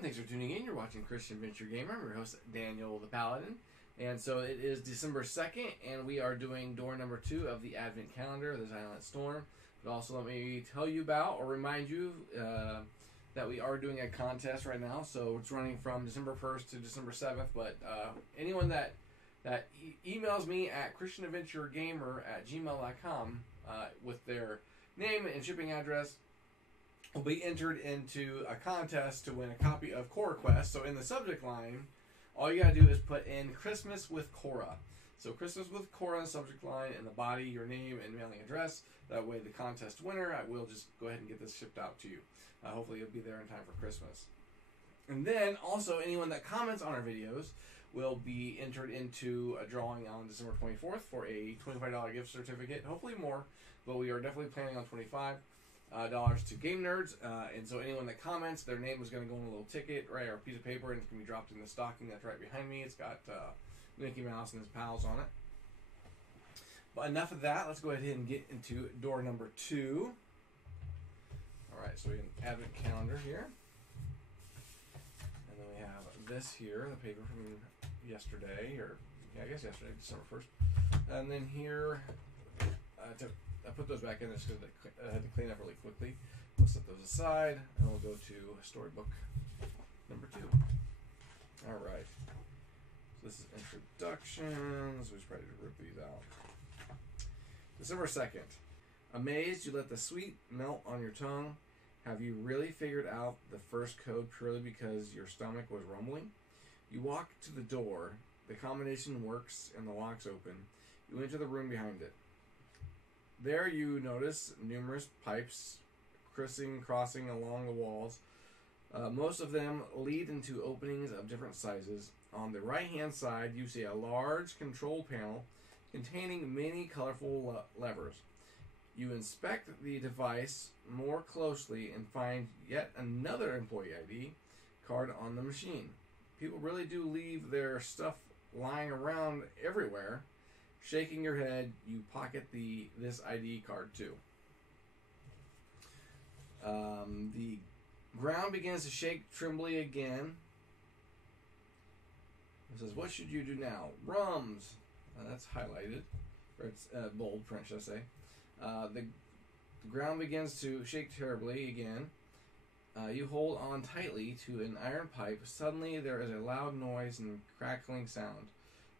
everyone. Thanks for tuning in. You're watching Christian Adventure Gamer. I'm your host, Daniel the Paladin. And so it is December 2nd, and we are doing door number 2 of the Advent Calendar, the Silent Storm. But also let me tell you about, or remind you, that we are doing a contest right now. So it's running from December 1st to December 7th. But anyone that emails me at christianadventuregamer@gmail.com with their name and shipping address will be entered into a contest to win a copy of Korra Quest. So in the subject line, all you gotta do is put in Christmas with Korra. So Christmas with Korra in the subject line, and the body, your name and mailing address. That way the contest winner, I will just go ahead and get this shipped out to you. Hopefully it'll be there in time for Christmas. And then also anyone that comments on our videos will be entered into a drawing on December 24th for a $25 gift certificate. Hopefully more, but we are definitely planning on $25 to Game Nerds, and so anyone that comments, their name is going to go in a little ticket, right, or a piece of paper, and it's going to be dropped in the stocking that's right behind me. It's got Mickey Mouse and his pals on it. But enough of that. Let's go ahead and get into door number 2. All right, so we have an Advent Calendar here, and then we have this here, the paper from yesterday, or yeah, I guess yesterday, December 1st, and then here I put those back in just because I had to clean up really quickly. We'll set those aside, and we'll go to storybook number 2. All right. So this is introductions. We're just ready to rip these out. December 2nd. Amazed you let the sweet melt on your tongue. Have you really figured out the first code purely because your stomach was rumbling? You walk to the door. The combination works, and the lock's open. You enter the room behind it. There you notice numerous pipes crossing along the walls. Most of them lead into openings of different sizes. On the right-hand side, you see a large control panel containing many colorful levers. You inspect the device more closely and find yet another employee ID card on the machine. People really do leave their stuff lying around everywhere. Shaking your head, you pocket this ID card too. The ground begins to shake trembly again. It says, "What should you do now?" Rums. That's highlighted, or it's bold print, should I say? The ground begins to shake terribly again. You hold on tightly to an iron pipe. Suddenly, there is a loud noise and crackling sound.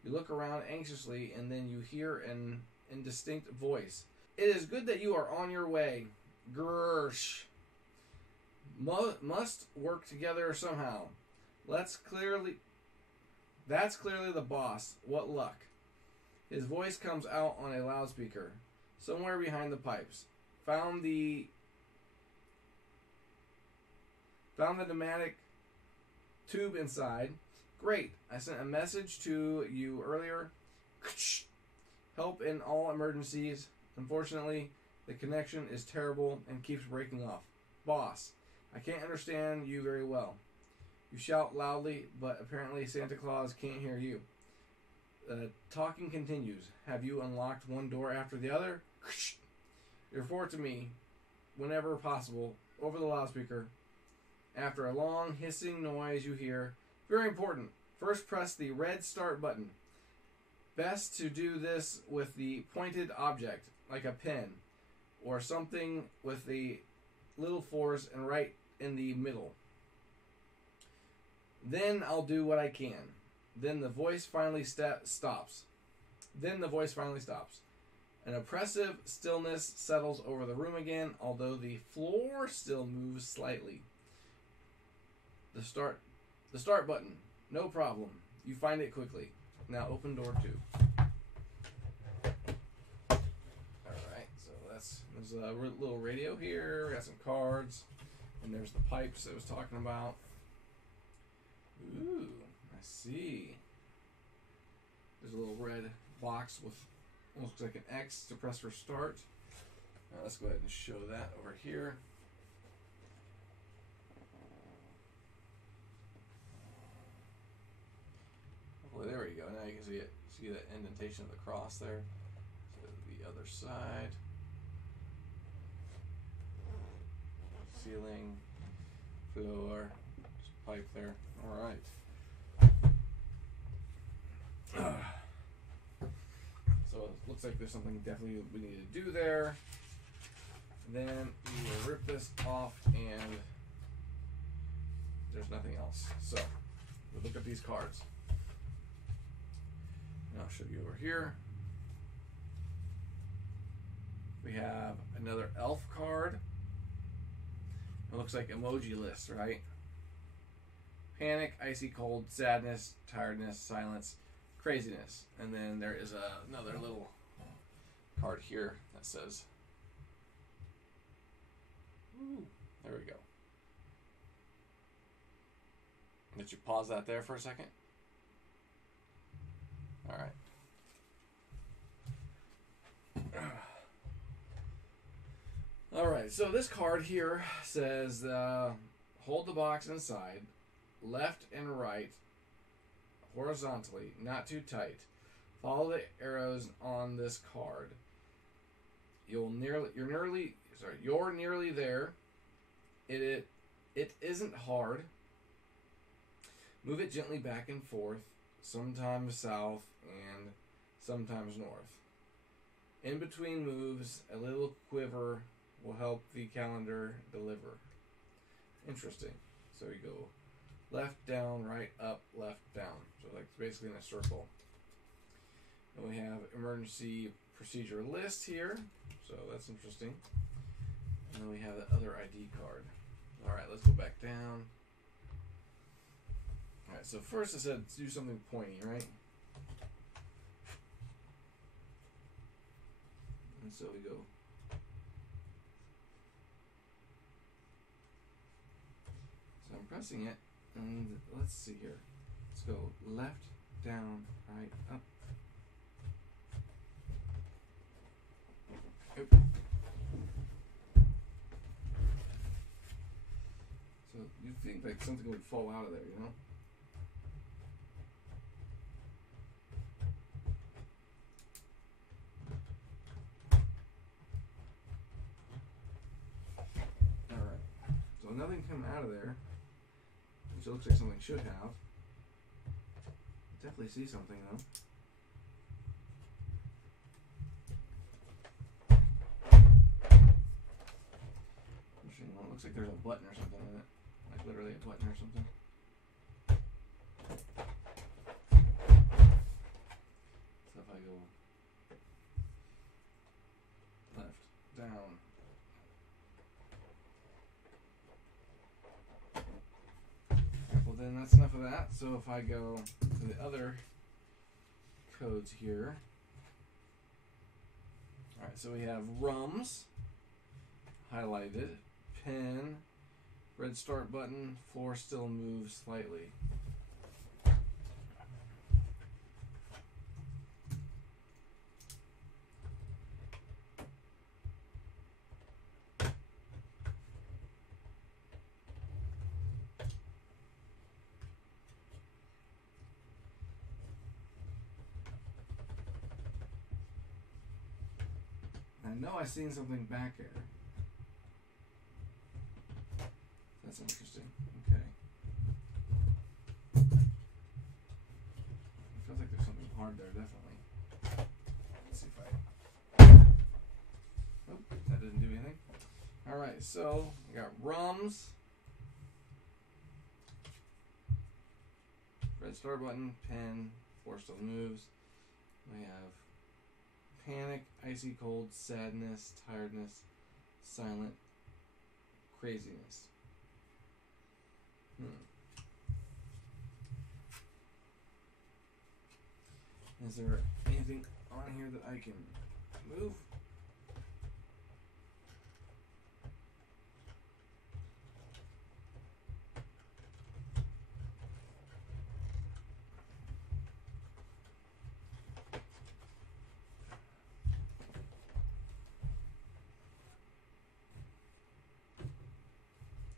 You look around anxiously, and then you hear an indistinct voice. "It is good that you are on your way. Gersh. Must work together somehow. That's clearly the boss. What luck." His voice comes out on a loudspeaker, somewhere behind the pipes. Found the pneumatic tube inside. Great. I sent a message to you earlier. Help in all emergencies. Unfortunately, the connection is terrible and keeps breaking off. Boss, I can't understand you very well. You shout loudly, but apparently Santa Claus can't hear you. Talking continues. Have you unlocked one door after the other? Report to me, whenever possible, over the loudspeaker. After a long hissing noise you hear, "Very important. First press the red start button. Best to do this with the pointed object, like a pen, or something with the little force and right in the middle. Then I'll do what I can." Then the voice finally stops. An oppressive stillness settles over the room again, although the floor still moves slightly. The start button. No problem. You find it quickly. Now open door 2. Alright, so there's a little radio here. We got some cards. And there's the pipes I was talking about. Ooh, I see. There's a little red box with looks like an X to press for start. Let's go ahead and show that over here. Well, there we go. Now you can see that indentation of the cross there. So the other side. Ceiling, floor, pipe there. All right. So it looks like there's something definitely we need to do there. And then we will rip this off, and there's nothing else. So we'll look at these cards. And I'll show you over here. We have another elf card. It looks like emoji list, right? Panic, icy cold, sadness, tiredness, silence, craziness. And then there is another little card here that says, ooh, there we go. Did you pause that there for a second? All right. All right, so this card here says, hold the box inside, left and right, horizontally, not too tight. Follow the arrows on this card. You're nearly there. It isn't hard. Move it gently back and forth, sometimes south and sometimes north. In between moves, a little quiver will help the calendar deliver. Interesting. So we go left, down, right, up, left, down. So like basically in a circle. And we have emergency procedure list here. So that's interesting. And then we have the other ID card. All right, let's go back down. All right, so first it said do something pointy, right? And so we go. So I'm pressing it, and let's see here. Let's go left, down, right, up. Oop. So you'd think like something would fall out of there, you know? Alright. So nothing came out of there. Which looks like something should have. Definitely see something though. Interesting. Well, it looks like there's a button or something in it. Like literally a button or something. So if I go left, down. Well, then that's enough of that. So if I go to the other codes here. Alright, so we have rums highlighted, pen, red start button, floor still moves slightly. I know I've seen something back there. That's interesting. Okay. It feels like there's something hard there, definitely. Let's see if I... Oh, that didn't do anything. Alright, so we got rums. Red star button, pen, floor still moves. We have panic, icy cold, sadness, tiredness, silent, craziness. Is there anything on here that I can move?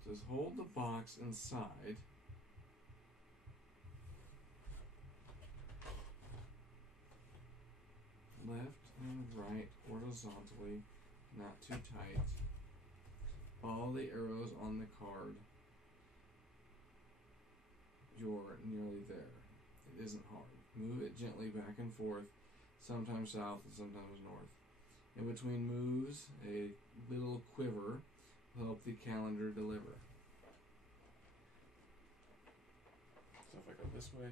It says hold the box inside. Left and right horizontally, not too tight. Follow the arrows on the card. you're nearly there. It isn't hard. Move it gently back and forth, sometimes south and sometimes north. In between moves, a little quiver will help the calendar deliver. So if I go this way,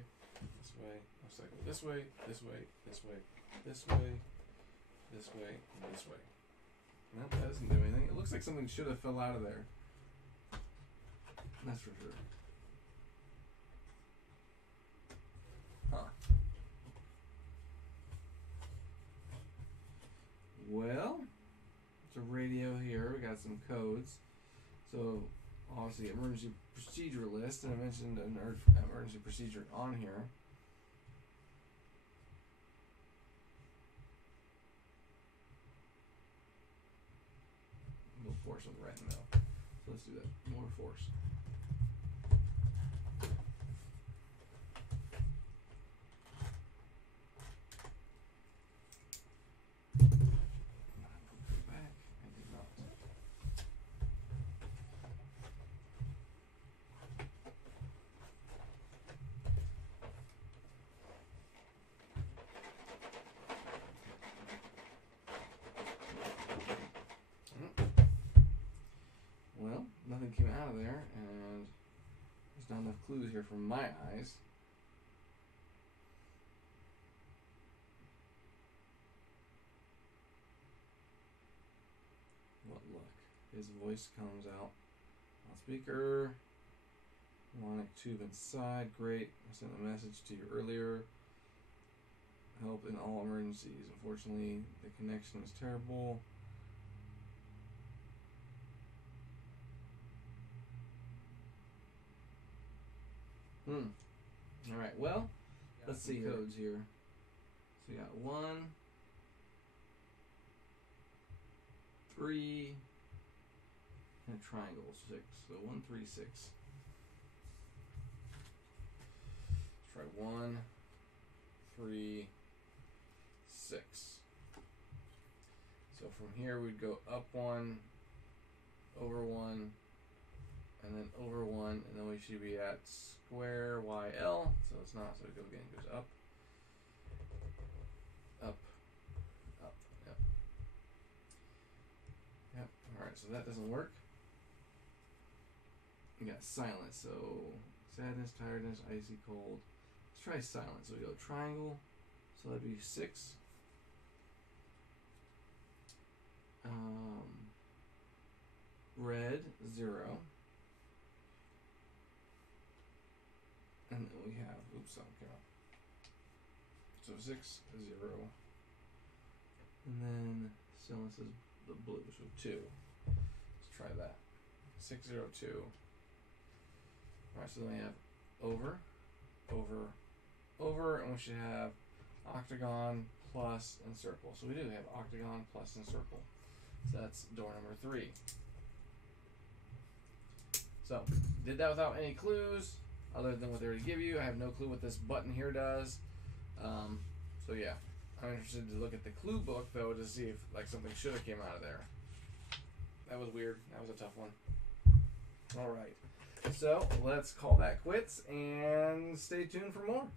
I'll cycle this way, this way, this way, this way, this way, and this way. No, that doesn't do anything. It looks like something should have fell out of there. That's for sure. Huh. Well, it's a radio here. We got some codes. So, obviously, emergency procedure list, and I mentioned an emergency procedure on here. We'll force on the right in the middle. So let's do that. More force. Well, nothing came out of there, and there's not enough clues here from my eyes. What luck. His voice comes out on speaker. Harmonic tube inside. Great. I sent a message to you earlier. Help in all emergencies. Unfortunately, the connection is terrible. Alright, well, let's see codes here. So we got 1, 3, and a triangle, 6. So 1, 3, 6. Let's try 1, 3, 6. So from here we'd go up 1, over 1, and then over 1, and then we should be at square YL. So it's not, so we go again, it goes up, up, up, yep. Yep, alright, so that doesn't work. We got silence, so sadness, tiredness, icy cold. Let's try silence. So we go triangle, so that'd be 6. Red, 0. And then we have, oops, something came out. So 6, 0. And then silence is the blue, so 2. Let's try that. 6, 0, 2. Alright, so then we have over, over, over, and we should have octagon, plus, and circle. So we do have octagon, plus, and circle. So that's door number 3. So, did that without any clues, other than what they already give you. I have no clue what this button here does. So yeah, I'm interested to look at the clue book, though, to see if like something should have came out of there. That was weird. That was a tough one. Alright. So, let's call that quits, and stay tuned for more.